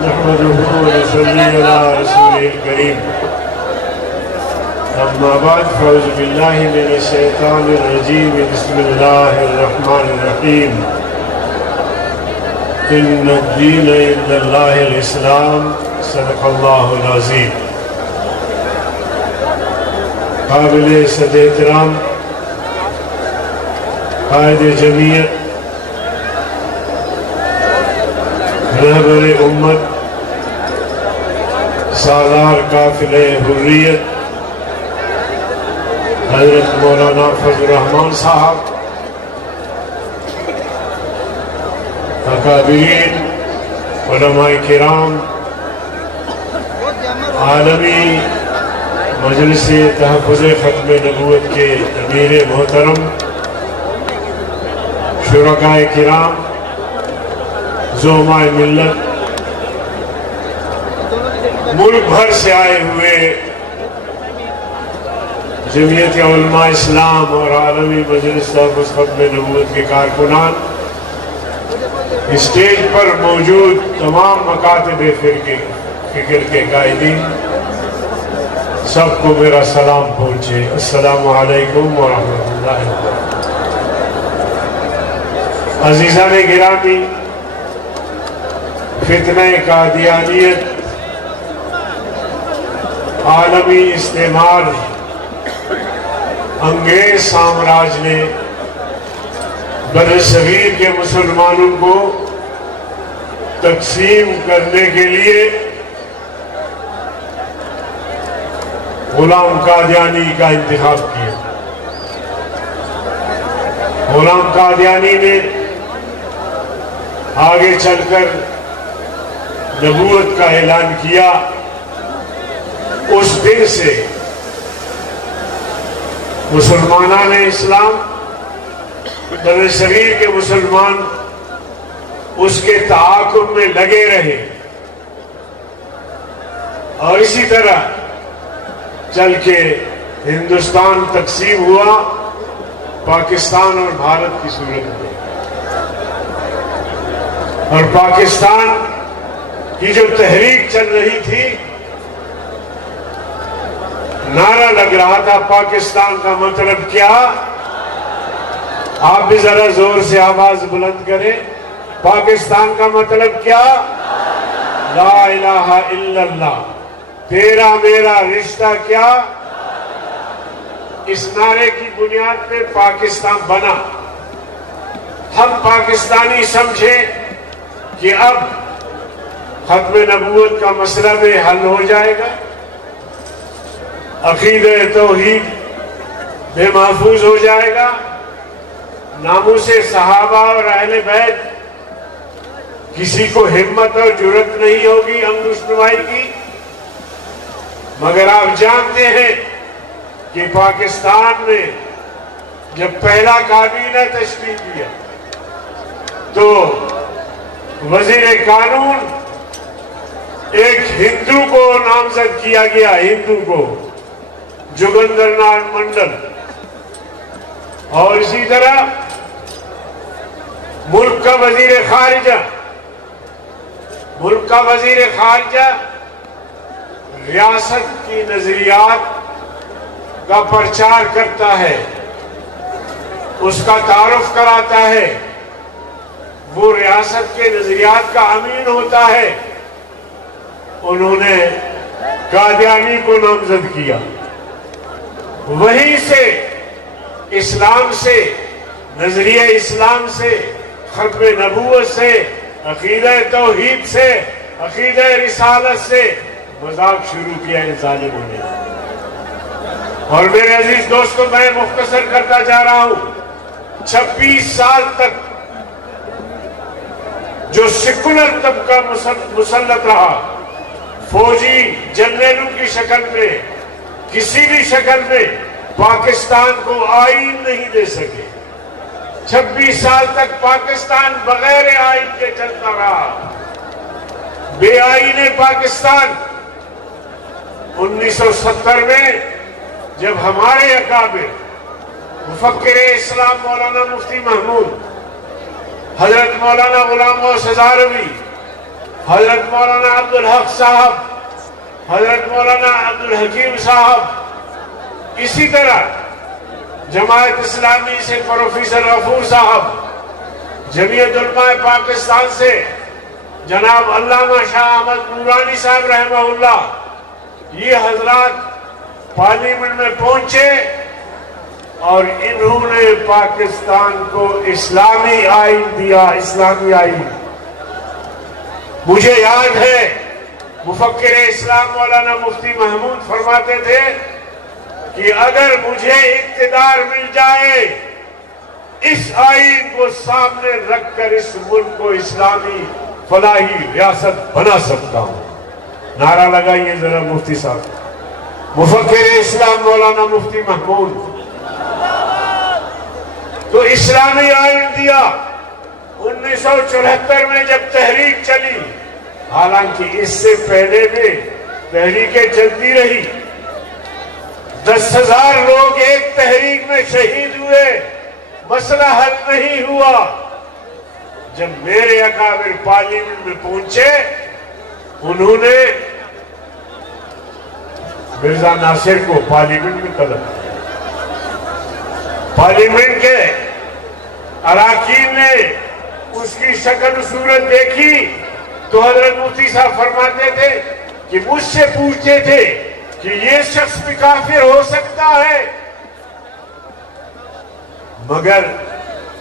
نحمده ونصلي على رسوله الكريم أما بعد فأعوذ بالله من الشيطان الرجيم بسم الله الرحمن الرحيم إن الدين عند الله الإسلام صدق الله العظيم قابل صد احترام قائد جمعیت رہبر امت سالار قافلہ حریت حضرت مولانا فضل الرحمان صاحب، اکابرین علماء کرام، عالمی مجلس تحفظ ختم نبوت کے امیر محترم، شرکائے کرام، زعماء ملت، ملک بھر سے آئے ہوئے جمعیت علماء اسلام اور عالمی مجلس تحفظ ختم نبوت کے کارکنان، اسٹیج پر موجود تمام مکاتب فکر کے قائدین، سب کو میرا سلام پہنچے۔ السلام علیکم ورحمۃ اللہ وبرکاتہ۔ عزیزان گرامی، فتنہ قادیانیت عالمی استعمار انگریز سامراج نے برصغیر کے مسلمانوں کو تقسیم کرنے کے لیے غلام قادیانی کا انتخاب کیا۔ غلام قادیانی نے آگے چل کر نبوت کا اعلان کیا۔ اس دن سے مسلمانان اسلام، برصغیر کے مسلمان اس کے تعاقب میں لگے رہے، اور اسی طرح چل کے ہندوستان تقسیم ہوا پاکستان اور بھارت کی صورت میں۔ اور پاکستان کی جو تحریک چل رہی تھی، نعرہ لگ رہا تھا پاکستان کا مطلب کیا؟ آپ بھی ذرا زور سے آواز بلند کریں۔ پاکستان کا مطلب کیا؟ لا الہ الا اللہ، تیرا میرا رشتہ کیا؟ اس نعرے کی بنیاد پہ پاکستان بنا۔ ہم پاکستانی سمجھے کہ اب ختم نبوت کا مسئلہ بھی حل ہو جائے گا، عقیدہ توحید بے محفوظ ہو جائے گا، ناموس صحابہ اور اہل بیت کسی کو ہمت اور جرأت نہیں ہوگی انگشتنمائی کی۔ مگر آپ جانتے ہیں کہ پاکستان میں جب پہلا کابینہ تشکیل کیا تو وزیر قانون ایک ہندو کو نامزد کیا گیا، ہندو کو، جوگندر ناتھ منڈل۔ اور اسی طرح ملک کا وزیر خارجہ ریاست کی نظریات کا پرچار کرتا ہے، اس کا تعارف کراتا ہے، وہ ریاست کے نظریات کا امین ہوتا ہے۔ انہوں نے قادیانی کو نامزد کیا۔ وہیں سے اسلام سے، نظریہ اسلام سے، ختم نبوت سے، عقیدہ توحید سے، عقیدہ رسالت سے مذاق شروع کیا ان ظالموں نے۔ اور میرے عزیز دوستو، میں مختصر کرتا جا رہا ہوں۔ 26 سال تک جو سیکولر طبقہ مسلط رہا، فوجی جنرلوں کی شکل میں، کسی بھی شکل میں پاکستان کو آئین نہیں دے سکے۔ 26 سال تک پاکستان بغیر آئین کے چلتا رہا، بے آئین پاکستان۔ 1970 میں جب ہمارے اکابر مفکر اسلام مولانا مفتی محمود، حضرت مولانا غلام غوث ہزاروی، حضرت مولانا عبدالحق صاحب، حضرت مولانا عبدالحکیم صاحب، اسی طرح جماعت اسلامی سے پروفیسر غفور صاحب، جمعیت علماء پاکستان سے جناب علامہ شاہ احمد نورانی صاحب رحمہ اللہ، یہ حضرات پارلیمنٹ میں پہنچے اور انہوں نے پاکستان کو اسلامی آئین دیا، اسلامی آئین۔ مجھے یاد ہے مفکر اسلام مولانا مفتی محمود فرماتے تھے کہ اگر مجھے اقتدار مل جائے اس آئین کو سامنے رکھ کر اس ملک کو اسلامی فلاحی ریاست بنا سکتا ہوں۔ نعرہ لگائیے ذرا مفتی صاحب، مفکر اسلام مولانا مفتی محمود۔ تو اسلامی آئین دیا۔ 1974 میں جب تحریک چلی، حالانکہ اس سے پہلے بھی تحریکیں چلتی رہی، 10,000 لوگ ایک تحریک میں شہید ہوئے، مسئلہ حل نہیں ہوا۔ جب میرے اکابر پارلیمنٹ میں پہنچے، انہوں نے مرزا ناصر کو پارلیمنٹ میں طلب کیا۔ پارلیمنٹ کے اراکین نے اس کی شکل و صورت دیکھی تو حضرت مفتی صاحب فرماتے تھے کہ مجھ سے پوچھتے تھے کہ یہ شخص بھی کافر ہو سکتا ہے، مگر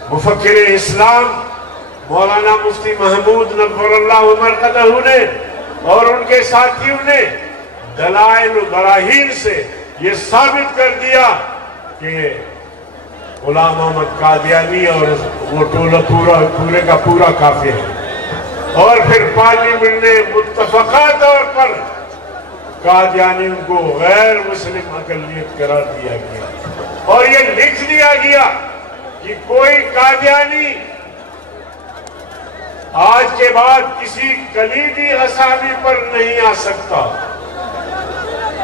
مفکر اسلام مولانا مفتی محمود نور اللہ مرقدہ نے اور ان کے ساتھیوں نے دلائل و براہین سے یہ ثابت کر دیا کہ غلام محمد قادیانی اور وہ ٹولہ پورے کا پورا کافر ہے۔ اور پھر پارلیمنٹ نے متفقہ طور پر قادیانیوں کو غیر مسلم اقلیت قرار دیا گیا اور یہ لکھ دیا گیا کہ کوئی قادیانی آج کے بعد کسی کلیدی اسامی پر نہیں آ سکتا۔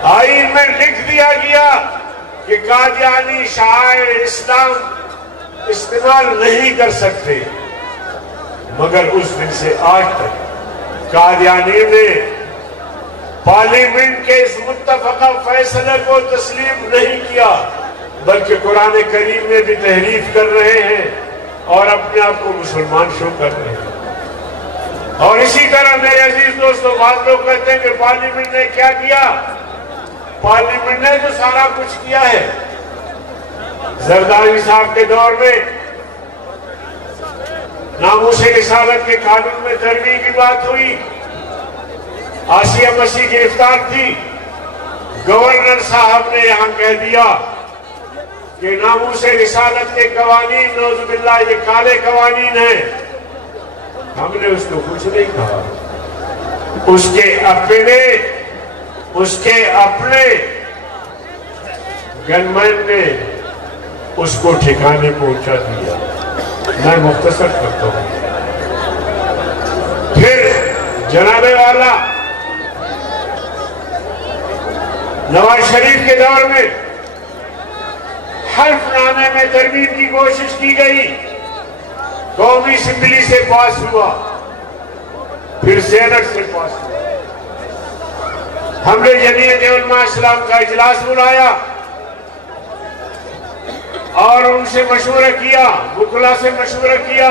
آئین میں لکھ دیا گیا کہ قادیانی شعائر اسلام استعمال نہیں کر سکتے، مگر اس دن سے آج تک قادیانی نے پارلیمنٹ کے اس متفقہ فیصلے کو تسلیم نہیں کیا، بلکہ قرآن کریم میں بھی تحریف کر رہے ہیں اور اپنے آپ کو مسلمان شو کر رہے ہیں۔ اور اسی طرح میرے عزیز دوستو، بعض لوگ کہتے ہیں کہ پارلیمنٹ نے کیا کیا؟ پارلیمنٹ نے تو سارا کچھ کیا ہے۔ زرداری صاحب کے دور میں ناموس رسالت کے قانون میں ترمیم کی بات ہوئی، آسیہ مسیح گرفتار تھی، گورنر صاحب نے یہاں کہہ دیا کہ ناموس رسالت کے قوانین نعوذ باللہ یہ کالے قوانین ہیں۔ ہم نے اس کو کچھ نہیں کہا، اس کے اپنے گنمین نے اس کو ٹھکانے پہنچا دیا۔ میں مختصر کرتا ہوں۔ پھر جناب والا نواز شریف کے دور میں حلف نامے میں ترمیم کی کوشش کی گئی، قومی اسمبلی سے پاس ہوا، پھر سینٹ سے پاس ہوا۔ ہم نے جمعیت علماء اسلام کا اجلاس بلایا اور ان سے مشورہ کیا، وکلا سے مشورہ کیا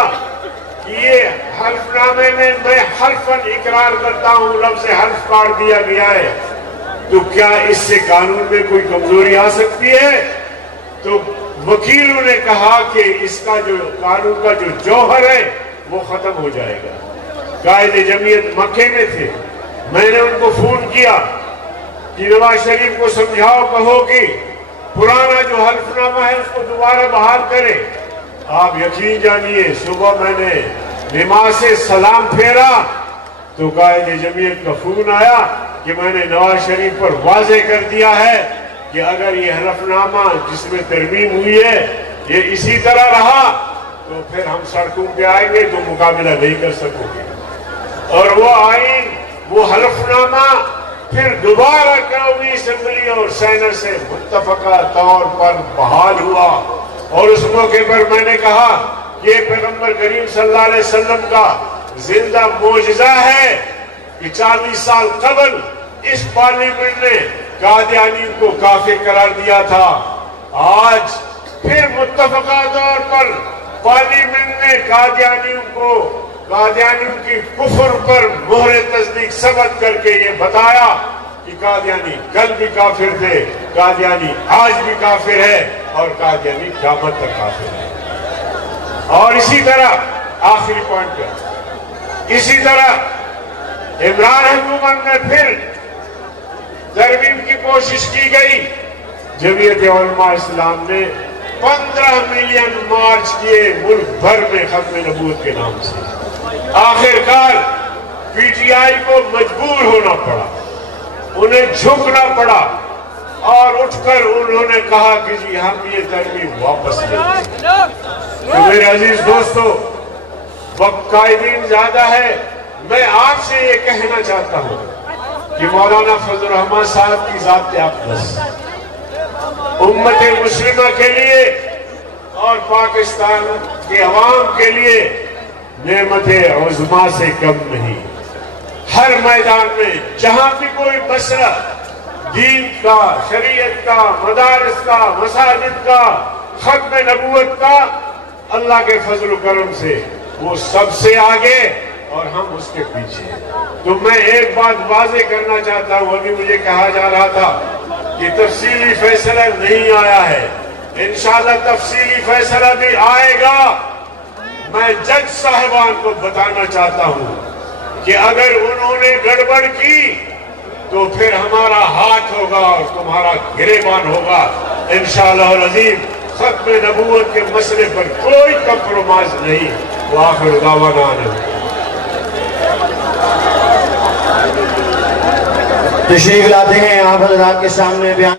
کہ یہ حلف نامے میں میں حلفاً اقرار کرتا ہوں، لفظ حلف کاٹ دیا گیا ہے، تو کیا اس سے قانون میں کوئی کمزوری آ سکتی ہے؟ تو وکیلوں نے کہا کہ اس کا جو قانون کا جو جوہر ہے وہ ختم ہو جائے گا۔ قائد جمعیت مکے میں تھے، میں نے ان کو فون کیا کہ نواز شریف کو سمجھاؤ، کہو کہ پرانا جو حلف نامہ ہے اس کو دوبارہ بحال کرے۔ آپ یقین جانیے، صبح میں نے نماز سے سلام پھیرا تو قائد جمعیت کا فون آیا کہ میں نے نواز شریف پر واضح کر دیا ہے کہ اگر یہ حلف نامہ جس میں ترمیم ہوئی ہے یہ اسی طرح رہا تو پھر ہم سڑکوں پہ آئیں گے تو مقابلہ نہیں کر سکو گے۔ اور وہ آئین، وہ حلف نامہ پھر دوبارہ قومی اسمبلی اور سینٹ سے متفقہ طور پر بحال ہوا۔ اور اس موقع پر میں نے کہا کہ یہ پیغمبر کریم صلی اللہ علیہ وسلم کا زندہ معجزہ ہے کہ 40 سال قبل اس پارلیمنٹ نے قادیانی کو کافر قرار دیا تھا، آج پھر متفقہ طور پر پارلیمنٹ نے قادیانیوں کی کفر پر مہر تصدیق ثبت کر کے یہ بتایا کہ قادیانی کل بھی کافر تھے، قادیانی آج بھی کافر ہے اور قادیانی قیامت تک کافر ہے۔ اور اسی طرح آخری پوائنٹ پر اسی طرح عمران حکومت میں پھر ترمیم کی کوشش کی گئی۔ جمعیت علماء اسلام نے 15 ملین مارچ کیے ملک بھر میں ختم نبوت کے نام سے۔ آخرکار پی ٹی آئی کو مجبور ہونا پڑا، انہیں جھکنا پڑا اور اٹھ کر انہوں نے کہا کہ جی ہم یہ ترمیم واپس لیں گے۔ تو میرے عزیز دوستو، وقت قائدین زیادہ ہے، میں آپ سے یہ کہنا چاہتا ہوں کہ مولانا فضل الرحمان صاحب کی ذات اقدس امت مسلمہ کے لیے اور پاکستان کے عوام کے لیے نعمت عظمیٰ سے کم نہیں۔ ہر میدان میں جہاں بھی کوئی مسئلہ دین کا، شریعت کا، مدارس کا، مساجد کا، ختم نبوت کا، اللہ کے فضل و کرم سے وہ سب سے آگے اور ہم اس کے پیچھے۔ تو میں ایک بات واضح کرنا چاہتا ہوں، ابھی مجھے کہا جا رہا تھا کہ تفصیلی فیصلہ نہیں آیا ہے، انشاءاللہ تفصیلی فیصلہ بھی آئے گا۔ میں جج صاحبان کو بتانا چاہتا ہوں کہ اگر انہوں نے گڑبڑ کی تو پھر ہمارا ہاتھ ہوگا اور تمہارا گریبان ہوگا انشاءاللہ العظیم۔ ختم نبوت کے مسئلے پر کوئی کمپرومائز نہیں۔ وآخر دعوانا تشریف لاتے ہیں آپ حضرات کے سامنے بیان